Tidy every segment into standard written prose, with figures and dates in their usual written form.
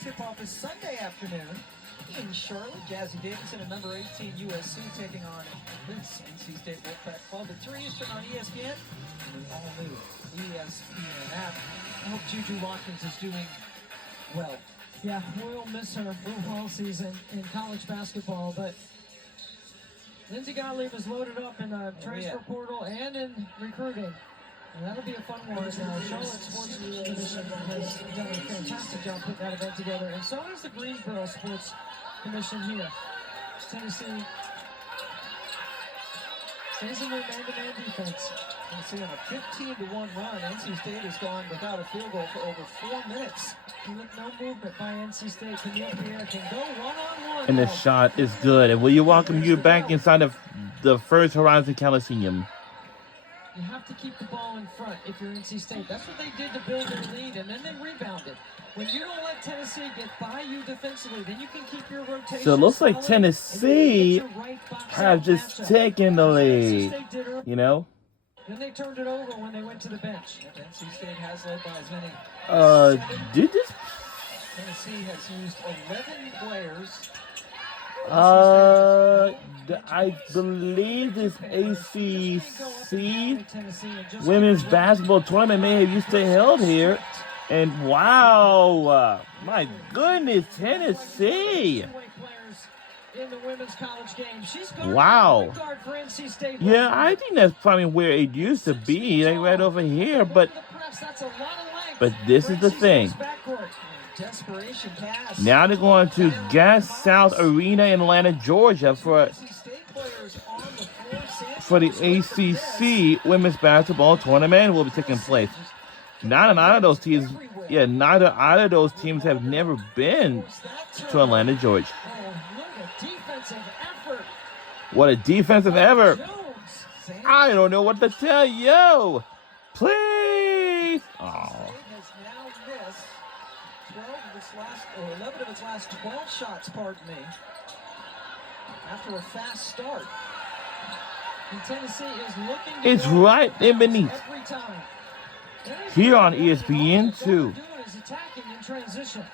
tip-off is Sunday afternoon in Charlotte. Jazzy Davidson and number 18 USC taking on this NC State Wolfpack Club at 3 Eastern on ESPN and the all-new ESPN app. I hope Juju Watkins is doing well. Yeah, we'll miss her football season in college basketball, but Lindsey Gottlieb is loaded up in the transfer portal and in recruiting. And that'll be a fun one. Charlotte Sports Commission has done a fantastic job putting that event together, and so has the Greensboro Sports Commission here. Tennessee stays in their man-to-man defense. Tennessee on a 15-1 run. NC State has gone without a field goal for over 4 minutes. With no movement by NC State, Camille Pierre can go one-on-one. And the shot is good. And will you welcome you back inside of the First Horizon Coliseum? You have to keep the ball in front if you're NC State. That's what they did to build their lead, and then they rebounded. When you don't let Tennessee get by you defensively, then you can keep your rotation. So it looks like Tennessee have just taken the lead, you know? Then they turned it over when they went to the bench. NC State has led by as many. Did this? Tennessee has used 11 players. I believe this ACC women's basketball tournament may have used to held here. And wow, my goodness, Tennessee. Wow. Yeah, I think that's probably where it used to be, like right over here. But this is the thing. Now they're going to Gas South Arena in Atlanta, Georgia for the ACC women's basketball tournament will be taking place. Neither of those teams have never been to Atlanta, Georgia. What a defensive effort. I don't know what to tell you. Please. Oh. 11 of its last 12 shots, pardon me, after a fast start. And Tennessee is looking. It's right in beneath. Every time. Here on ESPN2. Is attacking in transition.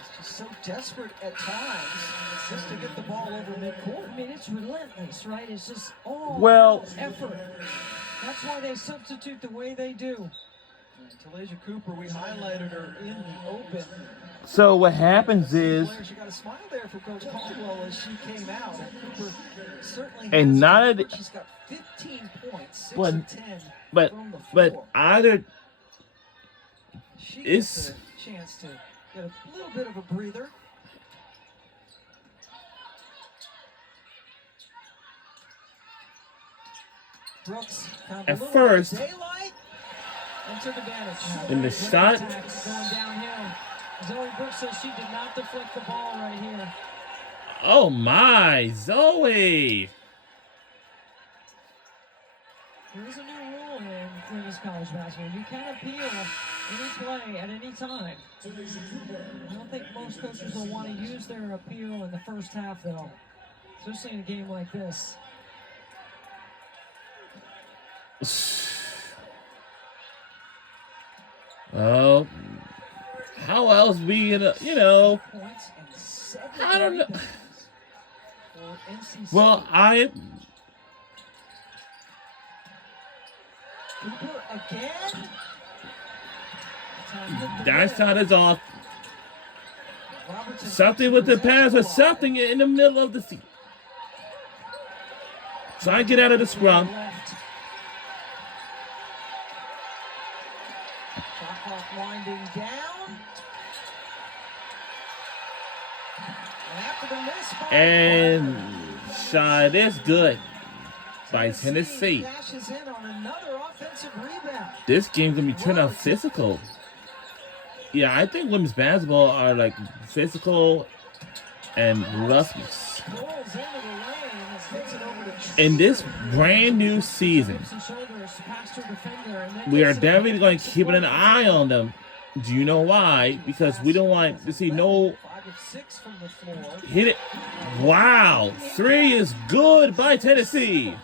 It's just so desperate at times just to get the ball over midcourt. I mean, it's relentless, right? It's just all effort. That's why they substitute the way they do. Talasia Cooper, we highlighted her in the open. So what happens is, She got a smile there for Coach Caldwell as she came out. Cooper certainly and not of the, she's got 15 points, 6 but, of 10 but, from the but floor. either She it's gets a chance to get a little bit of a breather. Brooks found at a little first. bit of daylight. And took advantage. In the shot. Going downhill. Zoe Brooks says she did not deflect the ball right here. Oh my, Zoe! There is a new rule in women's college basketball. You can appeal any play at any time. I don't think most coaches will want to use their appeal in the first half, though, especially in a game like this. Oh, how else be in a, I don't know. Well, that shot is off. Something with the pass or something in the middle of the seat. Try and get out of the scrum. Winding down. And shot is good by Tennessee. This game's gonna be turned out physical. Yeah, I think women's basketball are like physical and roughness. In this brand new season, we are definitely going to keep an eye on them. Do you know why? Because we don't want to see no hit it. Wow, 3 is good by Tennessee.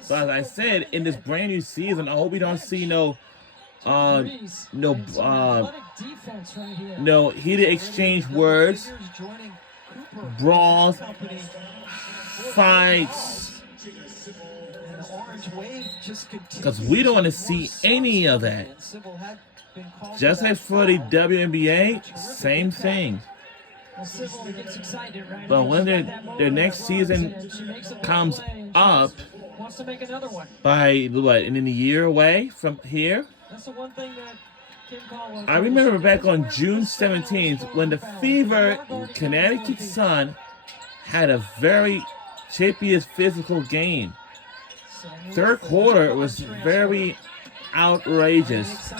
So as I said, in this brand new season, I hope we don't see no Threes. no, And some athletic defense right here. no, he did exchange words, Figures joining Cooper brawls, Company. fights, And the Orange Wave just continues. because we don't want to see any of that. And Sybil had been called Just for like that for the foul. WNBA, same thing. Well, Sybil gets excited, right? But She's when got their that moment their that next runs, season and she makes a big comes play, and she up wants to make another one. by what, in a year away from here? That's the one thing that Kim Caldwell. I remember back on June 17th when the Fever Connecticut Sun had a very chippiest physical game. Third quarter was very outrageous,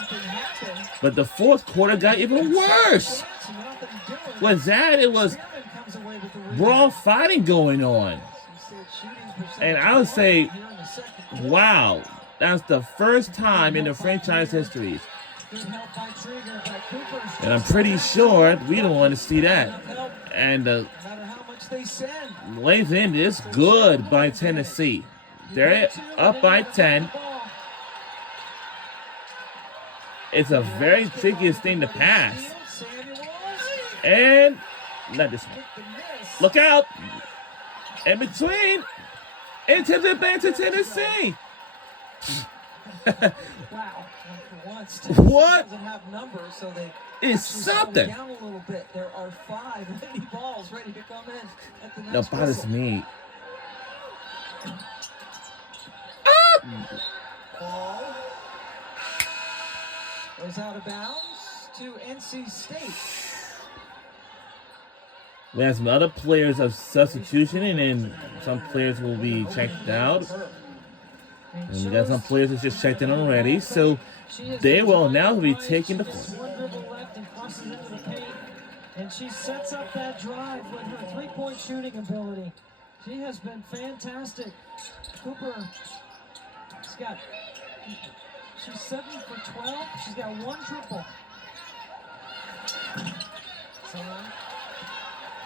but the fourth quarter got even worse. With that, it was brawl fighting going on. And I would say, wow, that's the first time in the franchise history. And I'm pretty sure we don't want to see that. And late end is good by Tennessee. They're up by 10. It's a very trickiest thing to pass. And not this one. Look out! In between, into the back to Tennessee. Wow. What? Doesn't have numbers, so they It's actually slow something. down a little bit. There are 5 Lady balls ready to come in at the No, next bothers whistle. me. Ball goes out of bounds to NC State. We have some other players of substitution, and then some players will be checked out. And we got some players that just checked in already, so they will now be taking the court. One dribble left and crosses into the paint, and she sets up that drive with her three-point shooting ability. She has been fantastic. Cooper, she's 7 for 12. She's got 1 triple.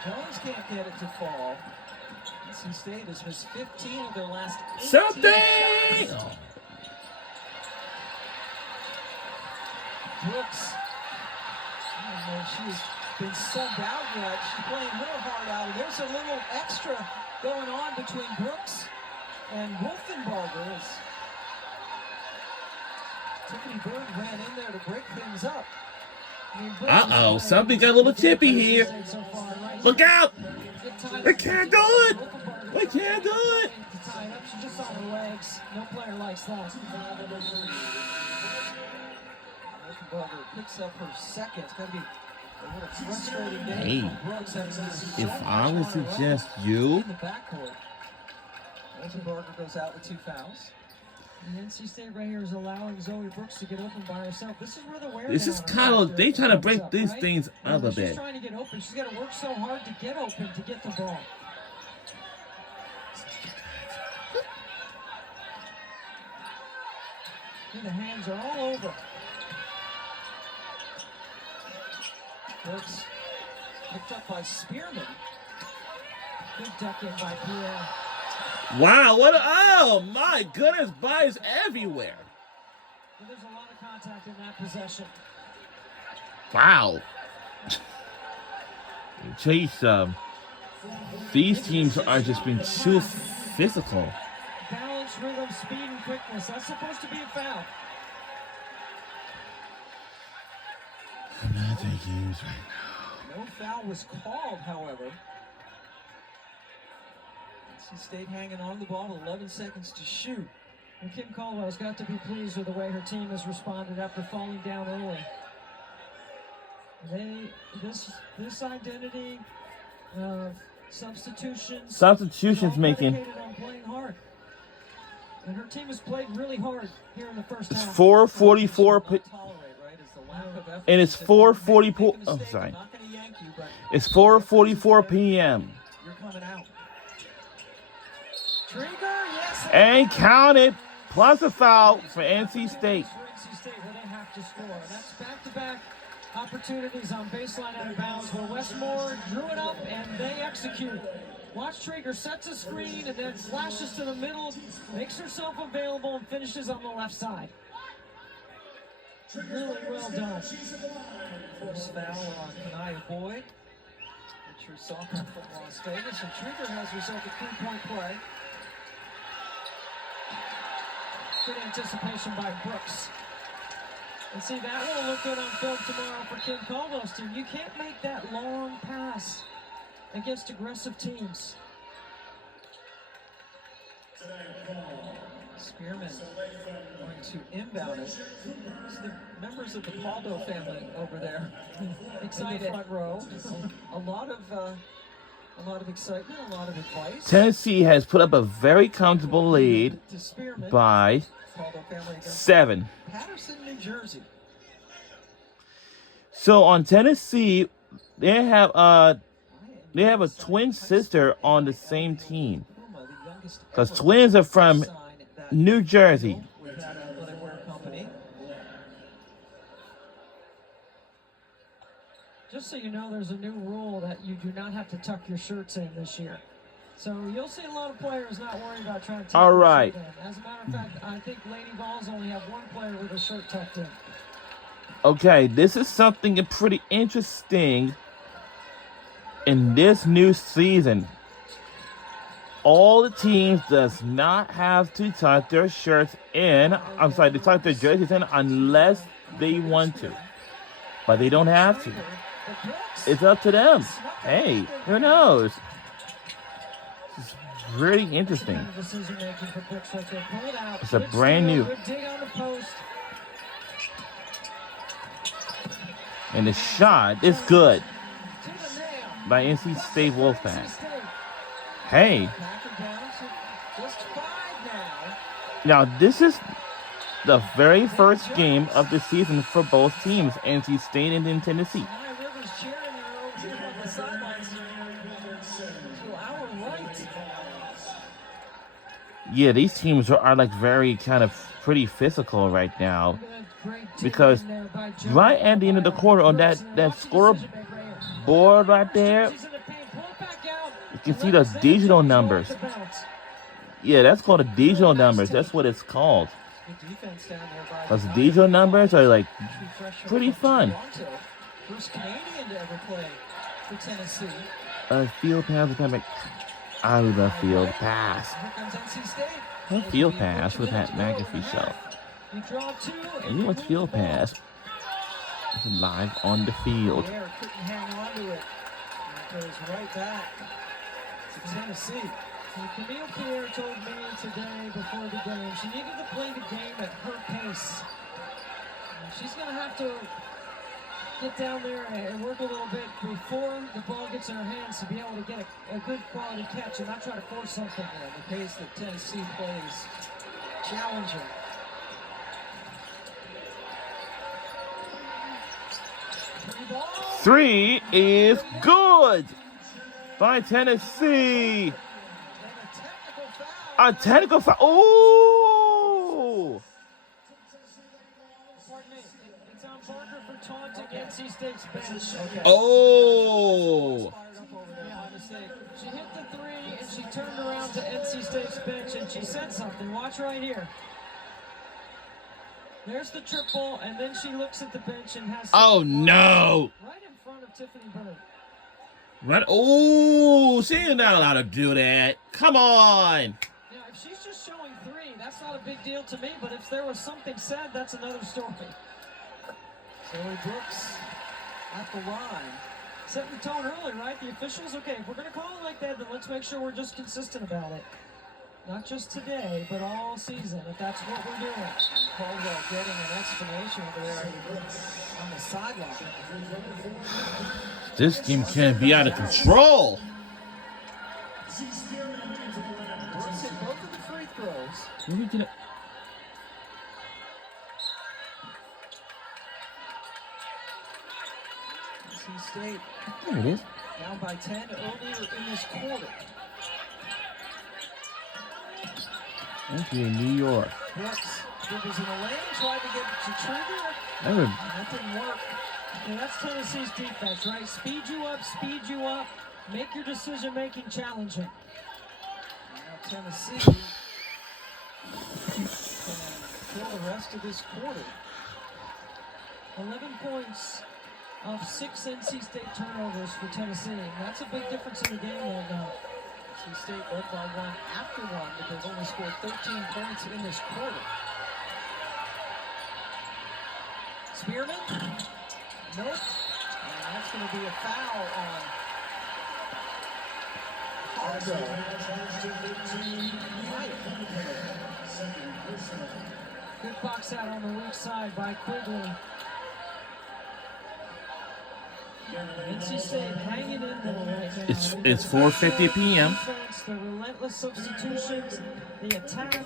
Jones can't get it to fall. NC State has missed 15 of their last 18 Something! shots. Brooks, I don't know if she's been subbed out yet. She's playing her heart out. And there's a little extra going on between Brooks and Wolfenbarger. As Tiffany Bird ran in there to break things up. Uh-oh, something got a little chippy here. Look out! We can't do it! We can't do it! She's just on her legs. No player likes that. Wolfenbarger picks up her second. It's got to be a little frustrating day Hey, for Brooks. having this if so I would much going on suggest you, in the backcourt. Wolfenbarger goes out with 2 fouls. And NC State right here is allowing Zoe Brooks to get open by herself. This is where the wear this is down kind of, factor they trying to comes break up, these right? things up a She's bit. trying to get open. She's got to work so hard to get open to get the ball. And the hands are all over. Brooks picked up by Spearman. Good duck in by Pierre. Wow, what a, oh my goodness, bodies everywhere. But there's a lot of contact in that possession. Wow. Chase, these teams are just been too physical. Balance, rhythm, speed, and quickness. That's supposed to be a foul. Nothing games right No foul was called, however. NC State hanging on to the ball with 11 seconds to shoot. And Kim Caldwell's got to be pleased with the way her team has responded after falling down early. This identity of substitutions. Substitutions making. Predicated on playing hard. And her team has played really hard here in the first It's half. 4:44, Tolerate, right, is the lack of effort. and it's If you make a 4:44. Oh, mistake, sorry. I'm not gonna yank you, but It's 4:44 p.m. you're coming out. Trigger, yes. And counted, plus a foul for NC State. For NC State, where they have to score. That's back-to-back opportunities on baseline out of bounds where Westmore drew it up and they execute. Watch Traeger sets a screen and then flashes to the middle, makes herself available and finishes on the left side. Really well done. First foul on Kanaya Boyd, the true sophomore from Las Vegas, and Trigger has herself a 3-point play. Good anticipation by Brooks. And see, that will look good on film tomorrow for Kim Caldwell's team. You can't make that long pass against aggressive teams. Spearman going to inbound it. It's the members of the Paldo family over there. Excited. In the front row. A lot of excitement, a lot of advice. Tennessee has put up a very comfortable lead To Spearman, by Paldo family against 7. Patterson, New Jersey. So on Tennessee, they have a twin sister on the same team. Because twins are from New Jersey. With that footwear company. Just so you know, there's a new rule that you do not have to tuck your shirts in this year. So you'll see a lot of players not worried about trying to tuck All their right. shirt in. As a matter of fact, I think Lady Vols only have one player with a shirt tucked in. Okay, this is something pretty interesting in this new season. All the teams does not have to tuck their shirts in. I'm sorry, they tuck their jerseys in unless they want to. But they don't have to. It's up to them. Hey, who knows? This is really interesting. It's a brand new. And the shot is good by NC State Wolfpack. Hey. Now, this is the very first game of the season for both teams, NC State and then Tennessee. Yeah, these teams are like very kind of pretty physical right now. Because right at the end of the quarter on that scoreboard right there, you can see the digital numbers. Yeah, that's called the digital numbers. That's what it's called. Those digital numbers are like pretty fun. First Canadian to ever play for Tennessee. Field pass attempt. I love field pass. Love field pass with that McAfee show. And you know what's field pass? It's live on the field. Couldn't hang on to it. And it goes right back to Tennessee. Camille Pierre told me today before the game she needed to play the game at her pace. And she's going to have to get down there and work a little bit before the ball gets in her hands to be able to get a good quality catch and not try to force something. Yeah, the pace that Tennessee plays, challenging. Three is good by Tennessee. A technical foul. Oh! It's on Parker for taunting NC State's bench. Okay. Oh! She hit the three and she turned around to NC State's bench and she said something. Watch right here. There's the triple, and then she looks at the bench and has. Oh no! Right in front of Tiffany Bird. Right? Oh, she's not allowed to do that. Come on! Yeah, if she's just showing three, that's not a big deal to me. But if there was something said, that's another story. Zoe Brooks at the line. Setting the tone early, right? The officials, okay, if we're going to call it like that, then let's make sure we're just consistent about it. Not just today, but all season, if that's what we're doing. Caldwell getting an explanation over there on the sideline. This game can't be out of control. Brooks hit both of the free throws. Let me get it. NC State There it is. down by 10 earlier in this quarter. Thank you, New York. Brooks dribbles in the lane, tried to get to Trigger. That That didn't work. And that's Tennessee's defense, right? Speed you up, make your decision-making challenging. Now Tennessee can fill the rest of this quarter. 11 points of 6 NC State turnovers for Tennessee. And that's a big difference in the game right now. NC State led by one after one, but they've only scored 13 points in this quarter. Spearman? Nope. And that's going to be a foul on Good box out on the weak side by Quigley. NC State hanging in there right now. It's 4:50 p.m. Defense, the relentless substitutions, the attack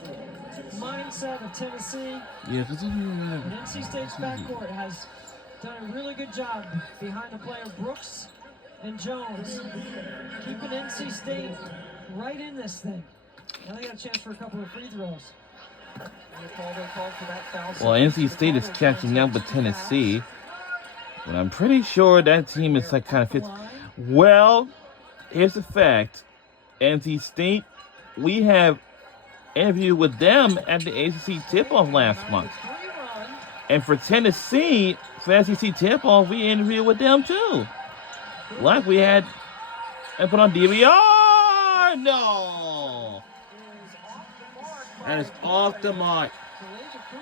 mindset of Tennessee. Yeah, because And NC State's backcourt has done a really good job behind the player Brooks and Jones, keeping NC State right in this thing. Now they got a chance for a couple of free throws. well, NC State is catching up with Tennessee, but I'm pretty sure that team is like kind of fits. Well, here's the fact: NC State, we have interviewed with them at the ACC tip-off last month, and for Tennessee, for SEC tip-off, we interviewed with them too. Like we had, and put on DVR. No, that is off the mark.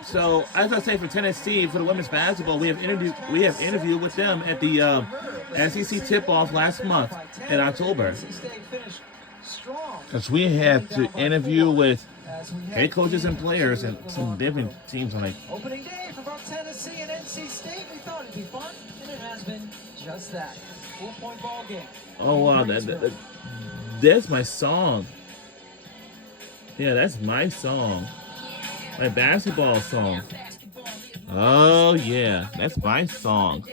So, as I say, for Tennessee, for the women's basketball, we have interviewed with them at the SEC tip-off last month in October. Because we have to interview with head coaches and players and some different teams. I'm like, opening day for both Tennessee and NC State. We thought it'd be fun, and it has been just that. 4-point ball game. oh wow, that's my song. Yeah, that's my song. My basketball song. Oh yeah, that's my song.